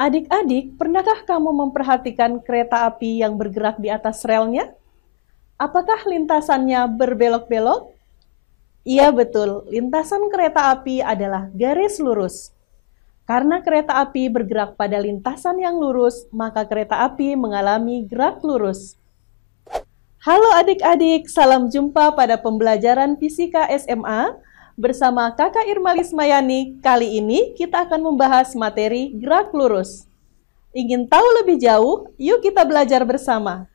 Adik-adik, pernahkah kamu memperhatikan kereta api yang bergerak di atas relnya? Apakah lintasannya berbelok-belok? Iya betul, lintasan kereta api adalah garis lurus. Karena kereta api bergerak pada lintasan yang lurus, maka kereta api mengalami gerak lurus. Halo adik-adik, salam jumpa pada pembelajaran Fisika SMA bersama Kakak Irma Lismayani. Kali ini kita akan membahas materi gerak lurus. Ingin tahu lebih jauh? Yuk kita belajar bersama.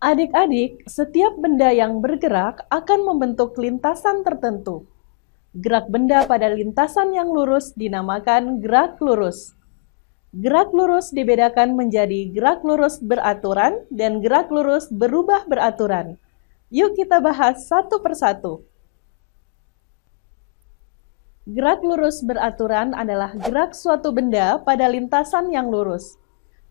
Adik-adik, setiap benda yang bergerak akan membentuk lintasan tertentu. Gerak benda pada lintasan yang lurus dinamakan gerak lurus. Gerak lurus dibedakan menjadi gerak lurus beraturan dan gerak lurus berubah beraturan. Yuk kita bahas satu persatu. Gerak lurus beraturan adalah gerak suatu benda pada lintasan yang lurus,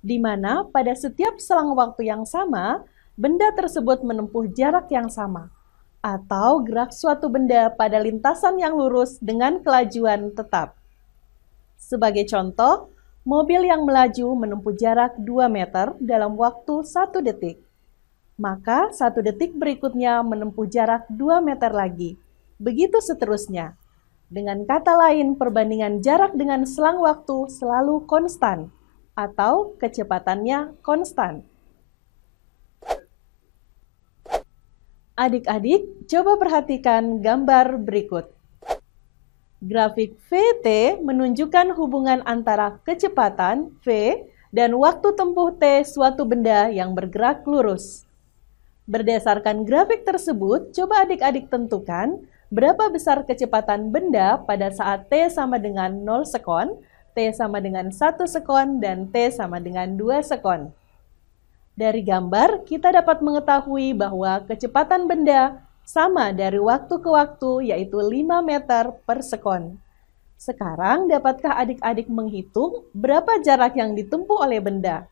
di mana pada setiap selang waktu yang sama, benda tersebut menempuh jarak yang sama, atau gerak suatu benda pada lintasan yang lurus dengan kelajuan tetap. Sebagai contoh, mobil yang melaju menempuh jarak 2 meter dalam waktu 1 detik. Maka 1 detik berikutnya menempuh jarak 2 meter lagi. Begitu seterusnya. Dengan kata lain, perbandingan jarak dengan selang waktu selalu konstan, atau kecepatannya konstan. Adik-adik, coba perhatikan gambar berikut. Grafik VT menunjukkan hubungan antara kecepatan V dan waktu tempuh T suatu benda yang bergerak lurus. Berdasarkan grafik tersebut, coba adik-adik tentukan berapa besar kecepatan benda pada saat T sama dengan 0 sekon, T sama dengan 1 sekon, dan T sama dengan 2 sekon. Dari gambar, kita dapat mengetahui bahwa kecepatan benda sama dari waktu ke waktu, yaitu 5 meter per sekon. Sekarang, dapatkah adik-adik menghitung berapa jarak yang ditempuh oleh benda?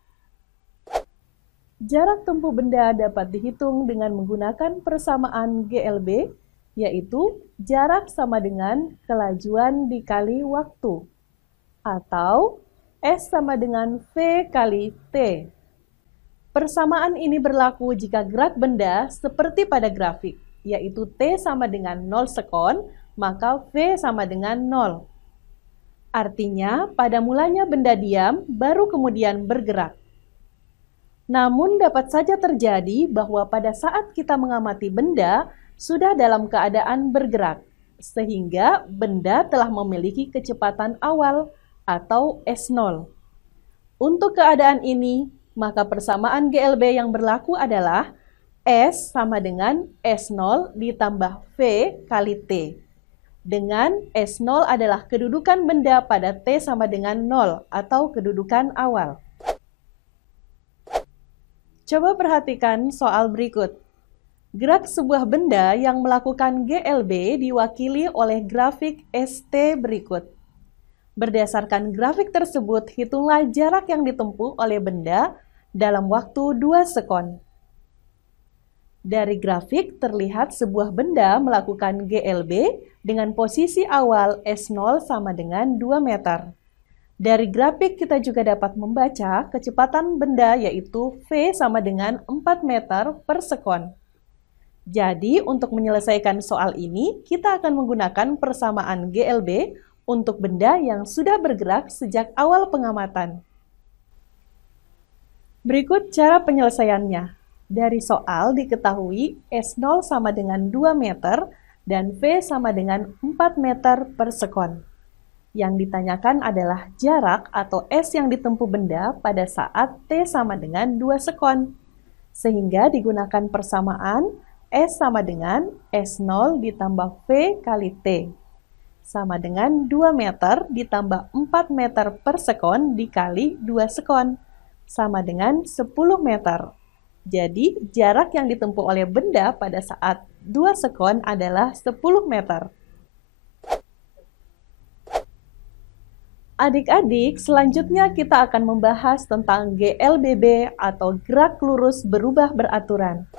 Jarak tempuh benda dapat dihitung dengan menggunakan persamaan GLB, yaitu jarak sama dengan kelajuan dikali waktu, atau S sama dengan V kali T. Persamaan ini berlaku jika gerak benda seperti pada grafik, yaitu T sama dengan 0 sekon, maka V sama dengan 0. Artinya, pada mulanya benda diam, baru kemudian bergerak. Namun, dapat saja terjadi bahwa pada saat kita mengamati benda, sudah dalam keadaan bergerak, sehingga benda telah memiliki kecepatan awal atau S0. Untuk keadaan ini, maka persamaan GLB yang berlaku adalah S sama dengan S0 ditambah V kali T. Dengan S0 adalah kedudukan benda pada T sama dengan 0 atau kedudukan awal. Coba perhatikan soal berikut. Gerak sebuah benda yang melakukan GLB diwakili oleh grafik ST berikut. Berdasarkan grafik tersebut, hitunglah jarak yang ditempuh oleh benda dalam waktu 2 sekon. Dari grafik terlihat sebuah benda melakukan GLB dengan posisi awal S0 sama dengan 2 meter. Dari grafik kita juga dapat membaca kecepatan benda yaitu V sama dengan 4 meter per sekon. Jadi untuk menyelesaikan soal ini, kita akan menggunakan persamaan GLB untuk benda yang sudah bergerak sejak awal pengamatan. Berikut cara penyelesaiannya. Dari soal diketahui S0 sama dengan 2 meter dan V sama dengan 4 meter per sekon. Yang ditanyakan adalah jarak atau S yang ditempuh benda pada saat T sama dengan 2 sekon. Sehingga digunakan persamaan S sama dengan S0 ditambah V kali T. Sama dengan 2 meter ditambah 4 meter per sekon dikali 2 sekon. sama dengan 10 meter. Jadi, jarak yang ditempuh oleh benda pada saat 2 sekon adalah 10 meter. Adik-adik, selanjutnya kita akan membahas tentang GLBB atau gerak lurus berubah beraturan.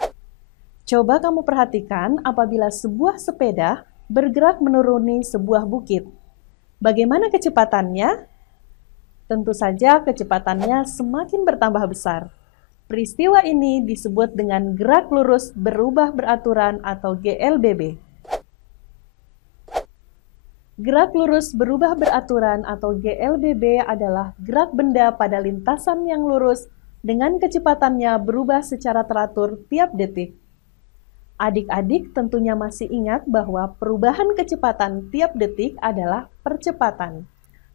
Coba kamu perhatikan apabila sebuah sepeda bergerak menuruni sebuah bukit. Bagaimana kecepatannya? Tentu saja kecepatannya semakin bertambah besar. Peristiwa ini disebut dengan gerak lurus berubah beraturan atau GLBB. Gerak lurus berubah beraturan atau GLBB adalah gerak benda pada lintasan yang lurus dengan kecepatannya berubah secara teratur tiap detik. Adik-adik tentunya masih ingat bahwa perubahan kecepatan tiap detik adalah percepatan.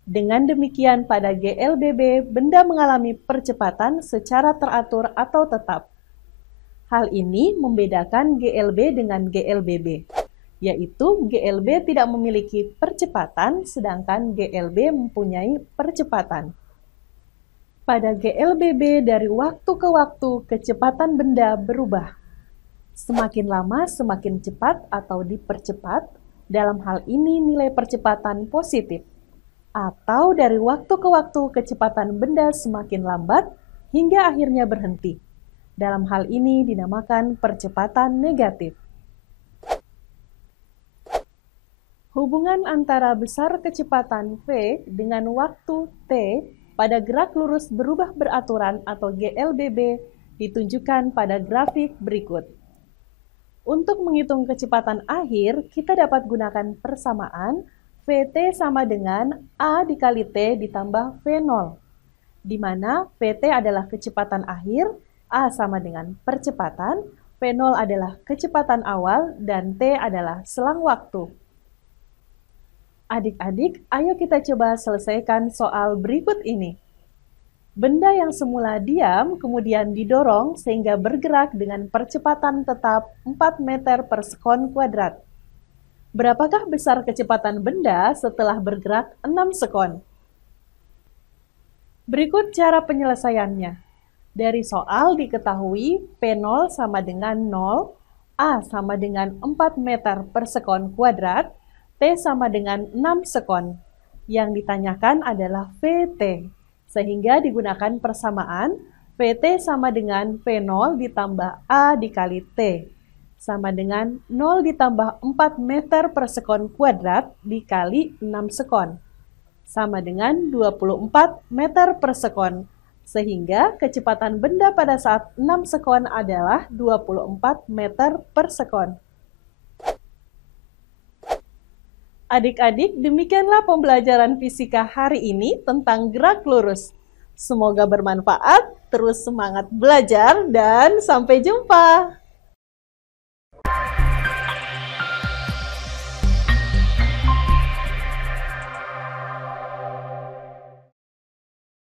Dengan demikian pada GLBB, benda mengalami percepatan secara teratur atau tetap. Hal ini membedakan GLB dengan GLBB. Yaitu GLB tidak memiliki percepatan, sedangkan GLB mempunyai percepatan. Pada GLBB dari waktu ke waktu, kecepatan benda berubah. Semakin lama semakin cepat atau dipercepat, dalam hal ini nilai percepatan positif. Atau dari waktu ke waktu, kecepatan benda semakin lambat hingga akhirnya berhenti. Dalam hal ini dinamakan percepatan negatif. Hubungan antara besar kecepatan V dengan waktu T pada gerak lurus berubah beraturan atau GLBB ditunjukkan pada grafik berikut. Untuk menghitung kecepatan akhir, kita dapat gunakan persamaan VT sama dengan A dikali T ditambah V0, di mana VT adalah kecepatan akhir, A sama dengan percepatan, V0 adalah kecepatan awal, dan T adalah selang waktu. Adik-adik, ayo kita coba selesaikan soal berikut ini. Benda yang semula diam kemudian didorong sehingga bergerak dengan percepatan tetap 4 meter per sekon kuadrat. Berapakah besar kecepatan benda setelah bergerak 6 sekon? Berikut cara penyelesaiannya. Dari soal diketahui P0 sama dengan 0, A sama dengan 4 meter per sekon kuadrat, T sama dengan 6 sekon. Yang ditanyakan adalah VT, sehingga digunakan persamaan VT sama dengan V0 ditambah A dikali T, sama dengan 0 ditambah 4 meter per sekon kuadrat dikali 6 sekon, sama dengan 24 meter per sekon, sehingga kecepatan benda pada saat 6 sekon adalah 24 meter per sekon. Adik-adik, demikianlah pembelajaran fisika hari ini tentang gerak lurus. Semoga bermanfaat, terus semangat belajar, dan sampai jumpa.